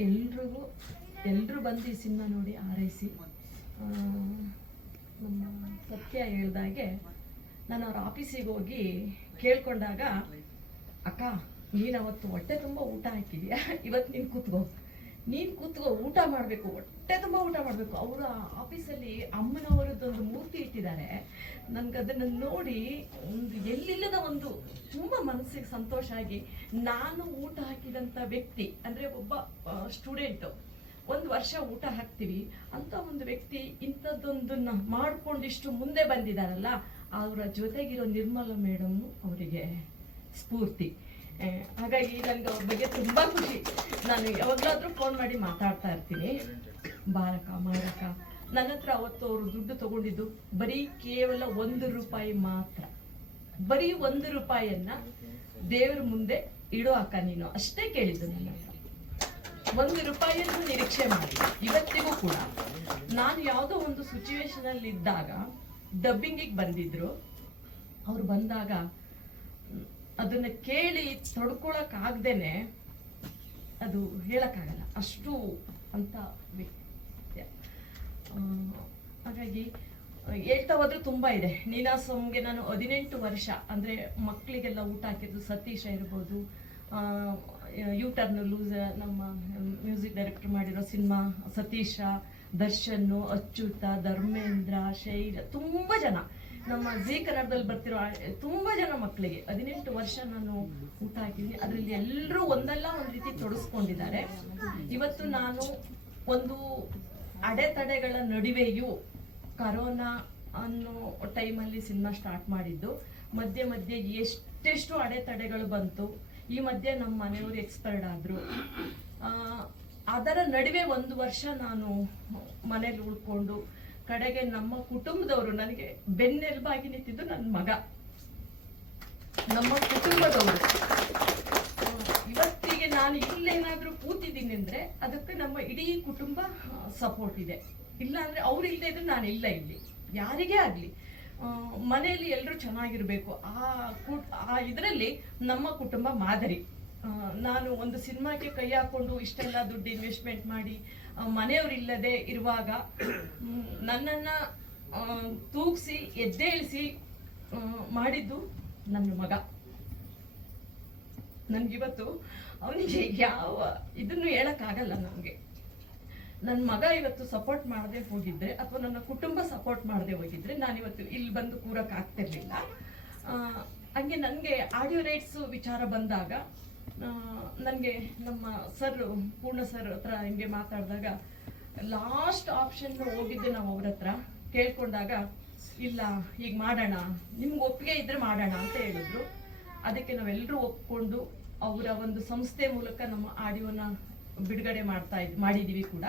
ಎಲ್ರಿಗೂ ಎಲ್ಲರೂ ಬಂದು ಈ ಸಿನಿಮಾ ನೋಡಿ ಆರೈಸಿ ನಮ್ಮ ಸತ್ಯ ಹೇಳ್ದಾಗೆ ನಾನು ಅವ್ರ ಆಫೀಸಿಗೆ ಹೋಗಿ ಕೇಳ್ಕೊಂಡಾಗ, ಅಕ್ಕ, ನೀನು ಅವತ್ತು ಹೊಟ್ಟೆ ತುಂಬ ಊಟ ಹಾಕಿದ್ಯಾ? ಇವತ್ತು ನೀನು ಕೂತ್ಕೋ. ನೀನು ಕೂತ್ಕೋ, ಊಟ ಮಾಡಬೇಕು, ಹೊಟ್ಟೆ ತುಂಬ ಊಟ ಮಾಡಬೇಕು. ಅವರ ಆಫೀಸಲ್ಲಿ ಅಮ್ಮನವರದ್ದೊಂದು ಮೂರ್ತಿ ಇಟ್ಟಿದ್ದಾರೆ ನನ್ಗೆ ಅದನ್ನ ನೋಡಿ ಒಂದು ಎಲ್ಲಿಲ್ಲದ ಒಂದು ತುಂಬ ಮನಸ್ಸಿಗೆ ಸಂತೋಷ ಆಗಿ ನಾನು ಊಟ ಹಾಕಿದಂಥ ವ್ಯಕ್ತಿ, ಅಂದರೆ ಒಬ್ಬ ಸ್ಟೂಡೆಂಟು ಒಂದು ವರ್ಷ ಊಟ ಹಾಕ್ತೀವಿ. ಅಂತ ಒಂದು ವ್ಯಕ್ತಿ ಇಂಥದ್ದೊಂದನ್ನ ಮಾಡಿಕೊಂಡಿಷ್ಟು ಮುಂದೆ ಬಂದಿದ್ದಾರಲ್ಲ, ಅವರ ಜೊತೆಗಿರೋ ನಿರ್ಮಲ ಮೇಡಮ್ ಅವರಿಗೆ ಸ್ಫೂರ್ತಿ. ಹಾಗಾಗಿ ನನಗೆ ಅವ್ರ ಬಗ್ಗೆ ತುಂಬ ಖುಷಿ. ನಾನು ಯಾವಾಗಲಾದರೂ ಫೋನ್ ಮಾಡಿ ಮಾತಾಡ್ತಾ ಇರ್ತೀನಿ. ಬಾಲಕ ಮಾರಕ ನನ್ನ ಹತ್ರ ಅವತ್ತು ಅವರು ದುಡ್ಡು ತಗೊಂಡಿದ್ದು ಬರೀ ಕೇವಲ ಒಂದು ರೂಪಾಯಿ ಮಾತ್ರ. ಬರೀ ಒಂದು ರೂಪಾಯಿಯನ್ನ ದೇವ್ರ ಮುಂದೆ ಇಡೋ ಅಕ್ಕ ನೀನು. ಅಷ್ಟೇ ಕೇಳಿದ್ದು ನನ್ನ ಒಂದು ರೂಪಾಯಿಯನ್ನು ನಿರೀಕ್ಷೆ ಮಾಡಿ. ಇವತ್ತಿಗೂ ಕೂಡ ನಾನು ಯಾವುದೋ ಒಂದು ಸಿಚುವೇಶನ್ ಅಲ್ಲಿ ಇದ್ದಾಗ ಡಬ್ಬಿಂಗಿಗೆ ಬಂದಿದ್ರು. ಅವ್ರು ಬಂದಾಗ ಅದನ್ನ ಕೇಳಿ ತೊಡ್ಕೊಳಕ್ ಆಗ್ದೇನೆ ಅದು ಹೇಳಕ್ಕಾಗಲ್ಲ. ಅಷ್ಟು ಅಂತ ಹಾಗಾಗಿ ಹೇಳ್ತಾ ಹೋದ್ರೆ ತುಂಬಾ ಇದೆ. ನೀನಾಸಂಗೆ ನಾನು ಹದಿನೆಂಟು ವರ್ಷ, ಅಂದ್ರೆ ಮಕ್ಕಳಿಗೆಲ್ಲ ಊಟ ಹಾಕಿದ್ದು ಸತೀಶ ಇರ್ಬೋದು ಯೂ ಲೂಸ್ ನಮ್ಮ ಮ್ಯೂಸಿಕ್ ಡೈರೆಕ್ಟರ್ ಮಾಡಿರೋ ಸಿನಿಮಾ, ಸತೀಶ ದರ್ಶನ್ ಅಚ್ಯುತ, ಧರ್ಮೇಂದ್ರ, ಶೈಲ, ತುಂಬಾ ಜನ. ನಮ್ಮ ಜಿ ಕನ್ನಡದಲ್ಲಿ ಬರ್ತಿರೋ ತುಂಬಾ ಜನ ಮಕ್ಕಳಿಗೆ ಹದಿನೆಂಟು ವರ್ಷ ನಾನು ಊಟ ಹಾಕಿದ್ದೀನಿ. ಅದರಲ್ಲಿ ಎಲ್ಲರೂ ಒಂದಲ್ಲ ಒಂದು ರೀತಿ ತೊಡಸ್ಕೊಂಡಿದ್ದಾರೆ. ಇವತ್ತು ನಾನು ಒಂದು ಅಡೆತಡೆಗಳ ನಡುವೆಯೂ ಕರೋನಾ ಅನ್ನೋ ಟೈಮಲ್ಲಿ ಸಿನಿಮಾ ಸ್ಟಾರ್ಟ್ ಮಾಡಿದ್ದು. ಮಧ್ಯೆ ಮಧ್ಯೆ ಎಷ್ಟೆಷ್ಟು ಅಡೆತಡೆಗಳು ಬಂತು. ಈ ಮಧ್ಯೆ ನಮ್ಮ ಮನೆಯವರು ಎಕ್ಸ್ಪೈರ್ಡ್ ಆದ್ರು. ಅದರ ನಡುವೆ ಒಂದು ವರ್ಷ ನಾನು ಮನೇಲಿ ಉಳ್ಕೊಂಡು ಕಡೆಗೆ ನಮ್ಮ ಕುಟುಂಬದವರು ನನಗೆ ಬೆನ್ನೆಲುಬಾಗಿ ನಿಂತಿದ್ದು ನನ್ನ ಮಗ. ನಮ್ಮ ಕುಟುಂಬದವರು. ಇವತ್ತಿಗೆ ನಾನು ಇಲ್ಲೇನಾದ್ರೂ ಕೂತಿದ್ದೀನಿ ಅಂದ್ರೆ ಅದಕ್ಕೆ ನಮ್ಮ ಇಡೀ ಕುಟುಂಬ ಸಪೋರ್ಟ್ ಇದೆ. ಇಲ್ಲ ಅಂದ್ರೆ ಅವ್ರು ಇಲ್ಲದೆ ಇದ್ರೆ ನಾನು ಇಲ್ಲ ಇಲ್ಲಿ. ಯಾರಿಗೇ ಆಗ್ಲಿ. ಮನೆಯಲ್ಲಿ ಎಲ್ಲರೂ ಚೆನ್ನಾಗಿರ್ಬೇಕು. ಆ ಕುಟ್ ಆ ಇದರಲ್ಲಿ ನಮ್ಮ ಕುಟುಂಬ ಮಾದರಿ. ನಾನು ಒಂದು ಸಿನಿಮಾಕ್ಕೆ ಕೈ ಹಾಕೊಂಡು ಇಷ್ಟೆಲ್ಲ ದುಡ್ಡು ಇನ್ವೆಸ್ಟ್ಮೆಂಟ್ ಮಾಡಿ ಮನೆಯವರಿಲ್ಲದೆ ಇರುವಾಗ ನನ್ನನ್ನ ತೂಗಿಸಿ ಎದ್ದೇಳಿಸಿ ಮಾಡಿದ್ದು ನನ್ನ ಮಗ. ನನ್ಗಿವತ್ತು ಅವನಿಗೆ ಯಾವ ಇದನ್ನು ಹೇಳಕ್ಕಾಗಲ್ಲ ನನಗೆ. ನನ್ನ ಮಗ ಇವತ್ತು ಸಪೋರ್ಟ್ ಮಾಡದೆ ಹೋಗಿದ್ರೆ ಅಥವಾ ನನ್ನ ಕುಟುಂಬ ಸಪೋರ್ಟ್ ಮಾಡದೆ ಹೋಗಿದ್ರೆ ನಾನಿವತ್ತು ಇಲ್ಲಿ ಬಂದು ಕೂರಕ್ ಆಗ್ತಿರ್ಲಿಲ್ಲ. ಆ, ಹಂಗೆ ನನಗೆ ಆಡಿಯೋ ರೈಟ್ಸ್ ವಿಚಾರ ಬಂದಾಗ ನನಗೆ ನಮ್ಮ ಸರ್ ಪೂರ್ಣ ಸರ್ ಹತ್ರ ಹಿಂಗೆ ಮಾತಾಡಿದಾಗ ಲಾಸ್ಟ್ ಆಪ್ಷನ್ ಹೋಗಿದ್ದು ನಾವು ಅವ್ರ ಹತ್ರ. ಕೇಳ್ಕೊಂಡಾಗ, ಇಲ್ಲ ಈಗ ಮಾಡೋಣ. ನಿಮ್ಗೆ ಒಪ್ಪಿಗೆ ಇದ್ರೆ ಮಾಡೋಣ ಅಂತ ಹೇಳಿದ್ರು. ಅದಕ್ಕೆ ನಾವೆಲ್ಲರೂ ಒಪ್ಕೊಂಡು ಅವರ ಒಂದು ಸಂಸ್ಥೆ ಮೂಲಕ ನಮ್ಮ ಆಡಿಯೋನ ಬಿಡುಗಡೆ ಮಾಡ್ತಾ ಇದ್, ಮಾಡಿದೀವಿ ಕೂಡ.